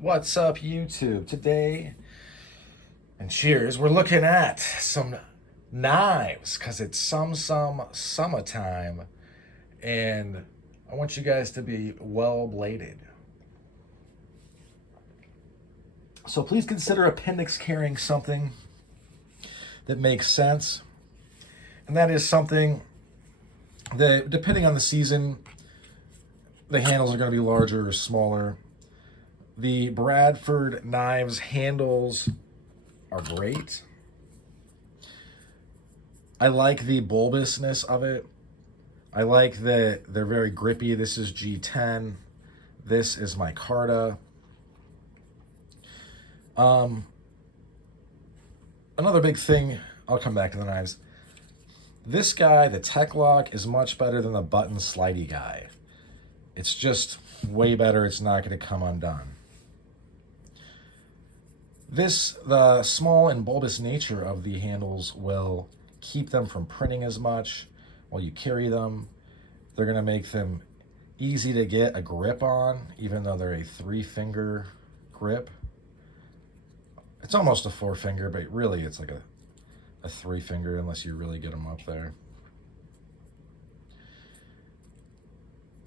What's up, YouTube? Today, and cheers, we're looking at some knives because it's summertime, and I want you guys to be well bladed. So please consider appendix carrying something that makes sense, and that is something that, depending on the season, the handles are going to be larger or smaller. The Bradford knives handles are great. I like the bulbousness of it. I like that they're very grippy. This is G10. This is micarta. Another big thing, I'll come back to the knives. This guy, the Tech Lock, is much better than the button slidey guy. It's just way better. It's not going to come undone. The small and bulbous nature of the handles will keep them from printing as much while you carry them. They're going to make them easy to get a grip on, even though they're a 3-finger grip. It's almost a 4-finger, but really it's like a 3-finger unless you really get them up there.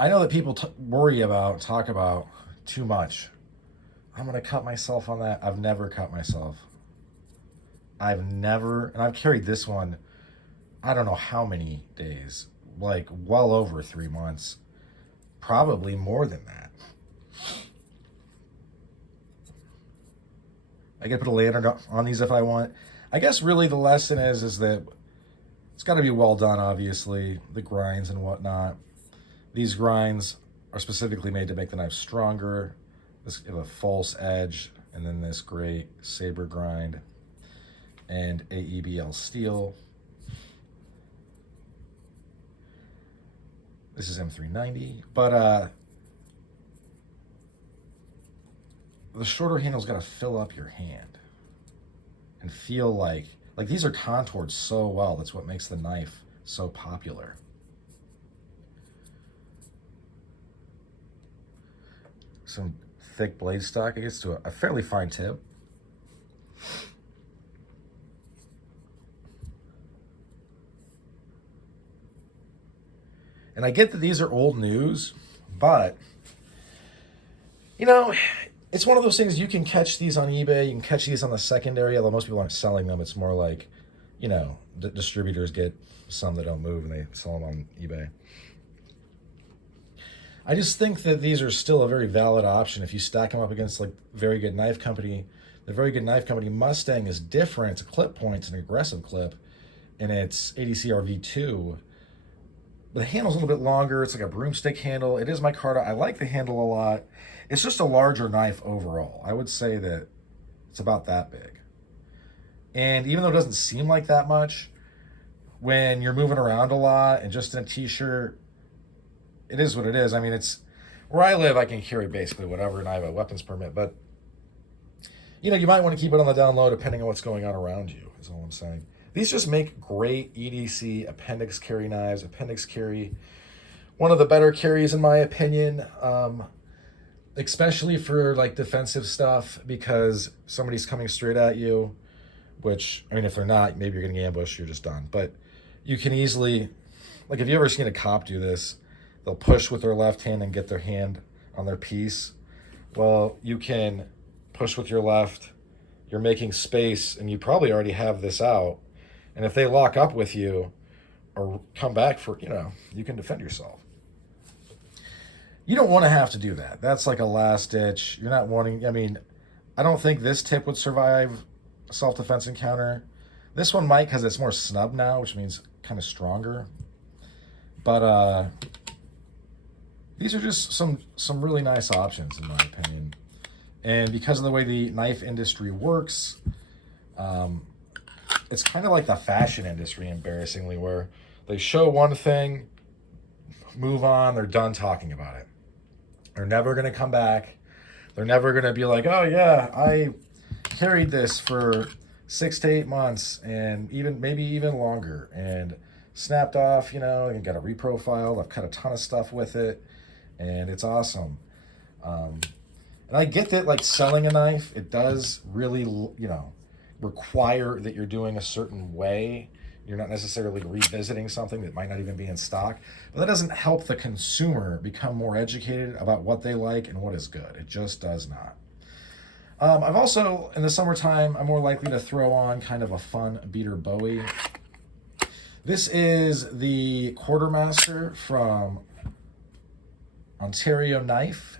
I know that people talk about too much. I'm going to cut myself on that. I've never cut myself. And I've carried this one, I don't know how many days, like well over 3 months, probably more than that. I can put a lantern on these if I want. I guess really the lesson is that it's got to be well done, obviously, the grinds and whatnot. These grinds are specifically made to make the knife stronger. This have a false edge, and then this great saber grind and AEBL steel. This is M390, but the shorter handle's got to fill up your hand and feel like these are contoured so well. That's what makes the knife so popular. Some thick blade stock. It gets to a fairly fine tip. And I get that these are old news, but you know, it's one of those things. You can catch these on eBay. You can catch these on the secondary, although most people aren't selling them. It's more like, the distributors get some that don't move and they sell them on eBay. I just think that these are still a very valid option if you stack them up against Very Good Knife Company. The Very Good Knife Company Mustang is different. It's a clip point, it's an aggressive clip, and it's EDC-Every. The handle's a little bit longer. It's like a broomstick handle. It is micarta. I like the handle a lot. It's just a larger knife overall. I would say that it's about that big. And even though it doesn't seem like that much, when you're moving around a lot and just in a t-shirt, it is what it is. I mean, it's where I live, I can carry basically whatever, and I have a weapons permit. But, you might want to keep it on the down low depending on what's going on around you, is all I'm saying. These just make great EDC appendix carry knives. Appendix carry, one of the better carries in my opinion, especially for defensive stuff, because somebody's coming straight at you, which, I mean, if they're not, maybe you're getting ambushed, you're just done. But you can easily, if you ever seen a cop do this, they'll push with their left hand and get their hand on their piece. Well, you can push with your left. You're making space, and you probably already have this out. And if they lock up with you or come back for, you can defend yourself. You don't want to have to do that. That's like a last ditch. You're not wanting, I don't think this tip would survive a self-defense encounter. This one might because it's more snub now, which means kind of stronger. But these are just some really nice options, in my opinion. And because of the way the knife industry works, it's kind of like the fashion industry, embarrassingly, where they show one thing, move on, they're done talking about it. They're never going to come back. They're never going to be like, oh yeah, I carried this for 6 to 8 months and maybe even longer, and snapped off, and got it reprofiled. I've cut a ton of stuff with it, and it's awesome. And I get that, like, selling a knife, it does really, you know, require that you're doing a certain way. You're not necessarily revisiting something that might not even be in stock. But that doesn't help the consumer become more educated about what they like and what is good. It just does not. I've also, in the summertime, I'm more likely to throw on kind of a fun beater Bowie. This is the Quartermaster from Ontario Knife.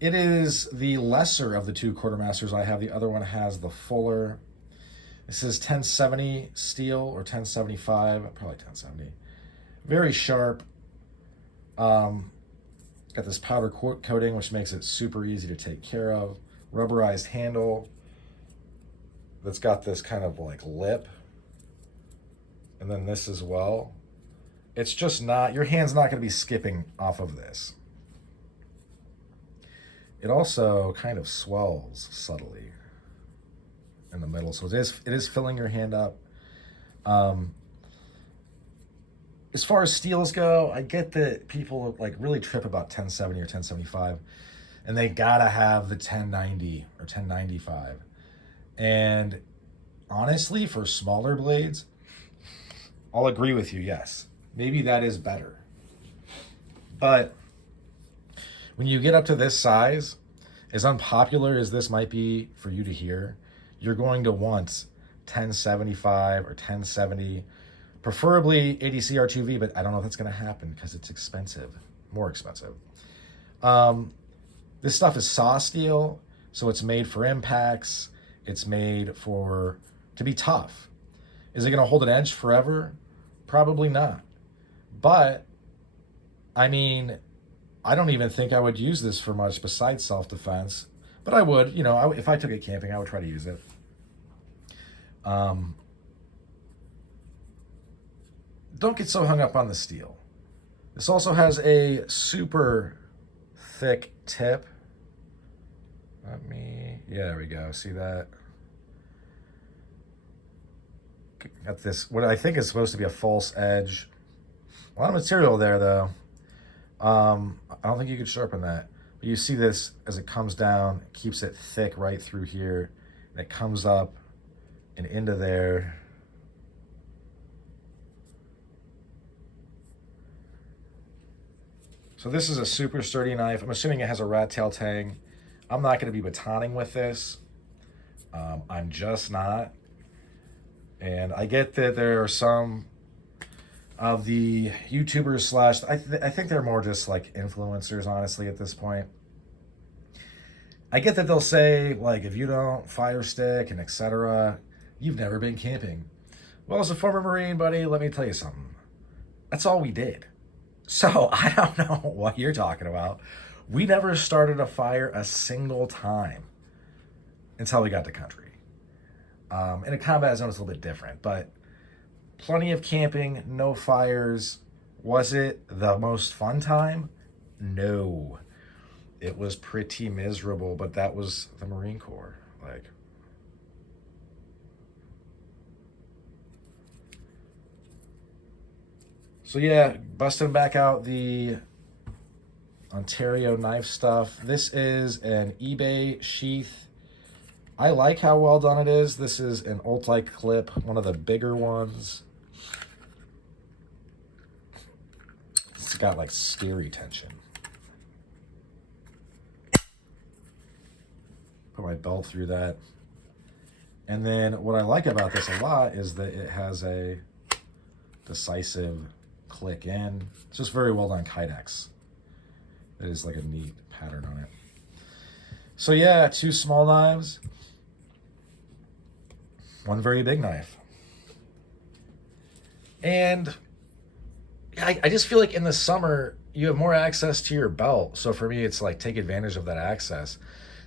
It is the lesser of the two Quartermasters I have. The other one has the fuller. This is 1070 steel or 1075, probably 1070. Very sharp. Got this powder coating, which makes it super easy to take care of. Rubberized handle that's got this kind of like lip. And then this as well. It's just not, your hand's not going to be skipping off of this. It also kind of swells subtly in the middle, so it is filling your hand up. As far as steels go, I get that people like really trip about 1070 or 1075, and they gotta have the 1090 or 1095. And honestly, for smaller blades, I'll agree with you, yes. Maybe that is better. But when you get up to this size, as unpopular as this might be for you to hear, you're going to want 1075 or 1070, preferably ADC R2V, but I don't know if that's going to happen because it's expensive, more expensive. This stuff is saw steel, so it's made for impacts. It's made to be tough. Is it going to hold an edge forever? Probably not. But, I mean, I don't even think I would use this for much besides self-defense. But I would, you know, if I took it camping, I would try to use it. Don't get so hung up on the steel. This also has a super thick tip. Yeah, there we go. See that? Got this, what I think is supposed to be a false edge. A lot of material there, though. I don't think you could sharpen that. But you see this as it comes down, it keeps it thick right through here, and it comes up and into there. So this is a super sturdy knife. I'm assuming it has a rat tail tang. I'm not going to be batoning with this. I'm just not. And I get that there are some of the YouTubers slash, I think they're more just like influencers, honestly, at this point. I get that they'll say, like, if you don't fire stick and etc., you've never been camping. Well, as a former Marine, buddy, let me tell you something. That's all we did. So I don't know what you're talking about. We never started a fire a single time until we got to country. In a combat zone, it's a little bit different, but plenty of camping, no fires. Was it the most fun time? No. It was pretty miserable, but that was the Marine Corps. Like, so yeah, busting back out the Ontario knife stuff. This is an eBay sheath. I like how well done it is. This is an Ultike clip, one of the bigger ones. It's got like steery tension. Put my belt through that. And then what I like about this a lot is that it has a decisive click in. It's just very well done kydex. It is like a neat pattern on it. So yeah, 2 small knives, 1 very big knife. And I just feel like in the summer, you have more access to your belt. So for me, it's like take advantage of that access.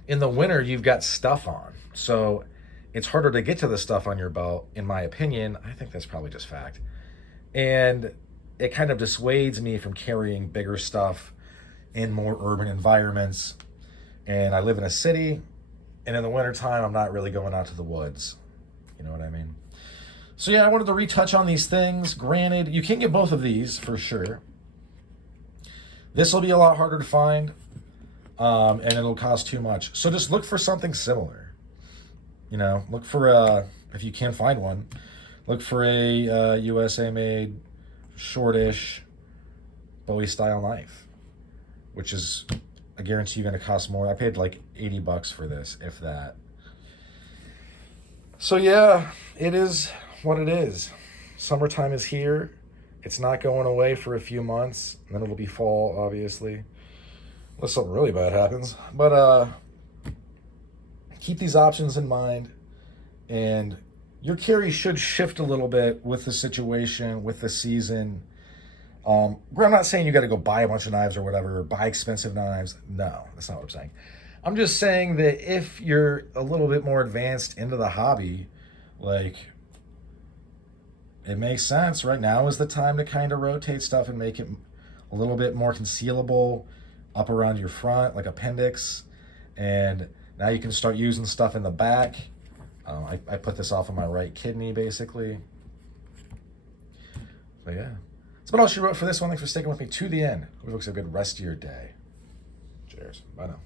In the winter, you've got stuff on. So it's harder to get to the stuff on your belt, in my opinion. I think that's probably just fact. And it kind of dissuades me from carrying bigger stuff in more urban environments. And I live in a city, and in the wintertime, I'm not really going out to the woods. You know what I mean? So yeah, I wanted to retouch on these things. Granted, you can get both of these for sure. This will be a lot harder to find. and it'll cost too much. So just look for something similar. You know, look for if you can't find one, look for a USA made shortish Bowie style knife, which is, I guarantee you, going to cost more. I paid like $80 for this, if that. So yeah, it is what it is. Summertime is here. It's not going away for a few months, and then it'll be fall, obviously, unless something really bad happens. But keep these options in mind, and your carry should shift a little bit with the situation, with the season. I'm not saying you got to go buy a bunch of knives or whatever, or buy expensive knives. No, that's not what I'm saying. I'm just saying that if you're a little bit more advanced into the hobby, like, it makes sense. Right now is the time to kind of rotate stuff and make it a little bit more concealable up around your front, like appendix. And now you can start using stuff in the back. I put this off of my right kidney, basically. But yeah. That's about all she wrote for this one. Thanks for sticking with me to the end. Hope you folks have a good rest of your day. Cheers. Bye now.